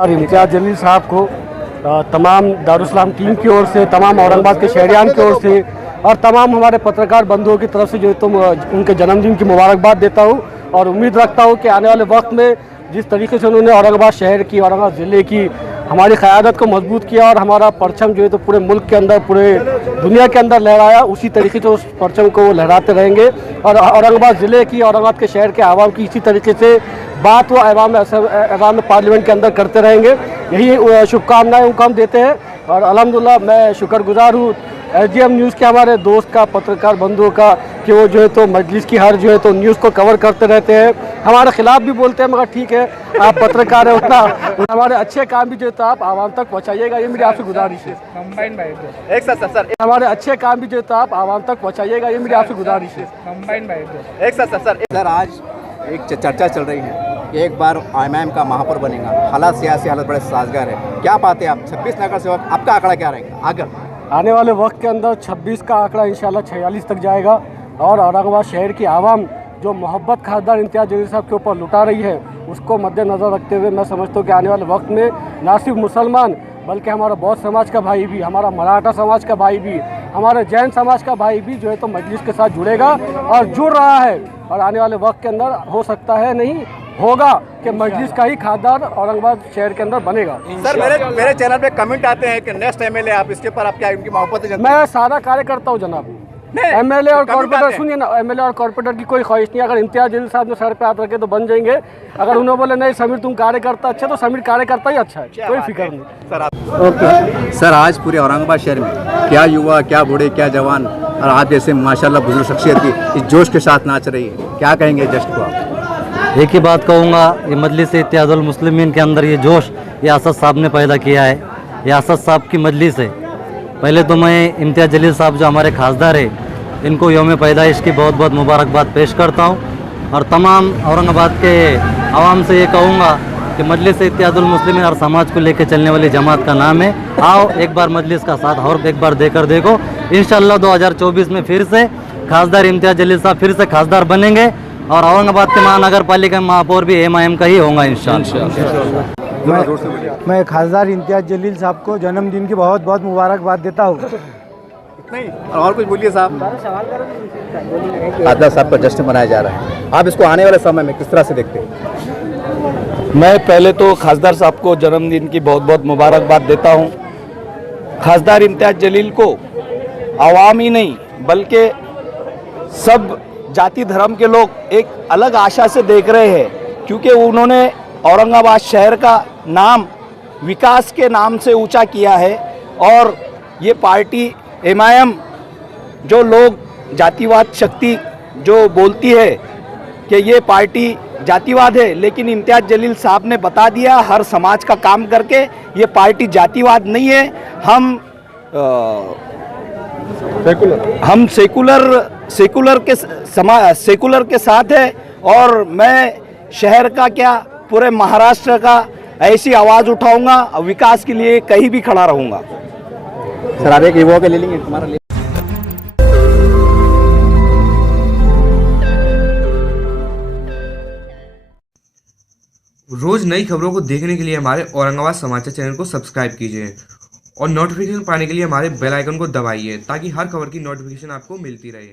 और इम्तियाज़ जलील साहब को तमाम दारुस्सलाम टीम की ओर से, तमाम औरंगाबाद के शहरियान की ओर से और तमाम हमारे पत्रकार बंधुओं की तरफ से जो है तो उनके जन्मदिन की मुबारकबाद देता हूँ और उम्मीद रखता हूँ कि आने वाले वक्त में जिस तरीके से उन्होंने औरंगाबाद शहर की, औरंगाबाद ज़िले की हमारी क़यादत को मजबूत किया और हमारा परचम जो है तो पूरे मुल्क के अंदर, पूरे दुनिया के अंदर लहराया, उसी तरीके से उस परचम को वो लहराते रहेंगे। और औरंगाबाद ज़िले की, औरंगाबाद के शहर के आवाम की इसी तरीके से बात वो ऐवान पार्लियामेंट के अंदर करते रहेंगे। यही शुभकामनाएं उनको हम देते हैं और अल्हम्दुलिल्लाह मैं शुक्रगुजार हूँ SGM न्यूज़ के हमारे दोस्त का, पत्रकार बंधुओं का, कि वो जो है तो मजलिस की हर जो है तो न्यूज़ को कवर करते रहते हैं। हमारे खिलाफ भी बोलते हैं, मगर ठीक है, आप पत्रकार हैं, उतना हमारे अच्छे काम भी जो है तो आप आवाम तक पहुँचाइएगा, ये मेरी आपसे गुजारिश है। एक सर हमारे अच्छे काम भी जो है तो आप आवाम तक पहुँचाइएगा, ये मेरी आपसे गुजारिश है। एक सर आज एक चर्चा चल रही है कि एक बार IMIM का महापौर बनेगा, हालात सियासी हालत बड़े साजगार है, क्या पाते हैं आप 26 नगर सेवक, आपका आंकड़ा क्या रहेगा आगे आने वाले वक्त के अंदर? 26 का आंकड़ा इंशाल्लाह 46 तक जाएगा और औरंगाबाद शहर की आवाम जो मोहब्बत खासदार इम्तियाज़ जलील साहब के ऊपर लुटा रही है, उसको मद्देनज़र रखते हुए मैं समझता हूँ कि आने वाले वक्त में ना सिर्फ मुसलमान बल्कि हमारा बौद्ध समाज का भाई भी, हमारा मराठा समाज का भाई भी, हमारे जैन समाज का भाई भी जो है तो मजलिस के साथ जुड़ेगा और जुड़ रहा है। और आने वाले वक्त के अंदर हो सकता है, नहीं होगा, कि मजलिस का ही खासदार औरंगाबाद शहर के अंदर बनेगा। सर मेरे चैनल पे कमेंट आते हैं कि नेक्स्ट MLA आप, इसके ऊपर आप क्या उनकी मोहब्बत है? मैं सादा कार्य करता हूँ जनाब। MLA और कॉर्पोरेटर, सुनिए ना, MLA और कॉर्पोरेटर की कोई ख्वाहिश नहीं। अगर इम्तियाज़ जलील साहब ने सर पे हाथ रखे तो बन जाएंगे। अगर उन्होंने बोले नहीं समीर तुम कार्य करता अच्छा, तो समीर कार्य करता ही अच्छा है, कोई फिक्र नहीं। सर आज पूरे औरंगाबाद शहर में क्या युवा, क्या बूढ़े, क्या जवान और आप जैसे माशाल्लाह बुजुर्ग शख्सियत की इस जोश के साथ नाच रही है, क्या कहेंगे जश्न को आप? एक ही बात कहूँगा, ये मजलिस इत्तेहादुल मुस्लिमीन के अंदर ये जोश ये असद साहब ने पैदा किया है। ये असद साहब की मजलिस है। पहले तो मैं इम्तियाज़ जलील साहब जो हमारे खासदार है, इनको यौम पैदाइश की बहुत बहुत मुबारकबाद पेश करता हूँ और तमाम औरंगाबाद के आवाम से ये कहूँगा कि मजलिस इत्तेहादुल मुस्लिमीन और समाज को लेकर चलने वाली जमात का नाम है। आओ एक बार मजलिस का साथ और एक बार देकर देखो। इंशाअल्लाह 2024 में फिर से खासदार इम्तियाज़ जलील साहब फिर से खासदार बनेंगे और औरंगाबाद के महानगर पालिका महापौर भी MIM का ही होगा इंशाअल्लाह। मैं खासदार इम्तियाज़ जलील साहब को जन्मदिन की बहुत बहुत मुबारकबाद देता हूँ। और कुछ बोलिए साहब। खासदार साहब का जश्न मनाया जा रहा है, आप इसको आने वाले समय में किस तरह से देखते हैं? मैं पहले तो खासदार साहब को जन्मदिन की बहुत बहुत मुबारकबाद देता हूँ। खासदार इम्तियाज़ जलील को आवाम ही नहीं बल्कि सब जाति धर्म के लोग एक अलग आशा से देख रहे हैं, क्योंकि उन्होंने औरंगाबाद शहर का नाम विकास के नाम से ऊंचा किया है। और ये पार्टी MIM जो लोग जातिवाद शक्ति जो बोलती है कि ये पार्टी जातिवाद है, लेकिन इम्तियाज़ जलील साहब ने बता दिया हर समाज का काम करके ये पार्टी जातिवाद नहीं है। हम सेकुलर के साथ है। और मैं शहर का क्या पूरे महाराष्ट्र का ऐसी आवाज़ उठाऊंगा, विकास के लिए कहीं भी खड़ा रहूंगा। सर आप एक युवा के ले लेंगे तुम्हारा ले। रोज नई खबरों को देखने के लिए हमारे औरंगाबाद समाचार चैनल को सब्सक्राइब कीजिए और नोटिफिकेशन पाने के लिए हमारे बेल आइकन को दबाइए ताकि हर खबर की नोटिफिकेशन आपको मिलती रहे।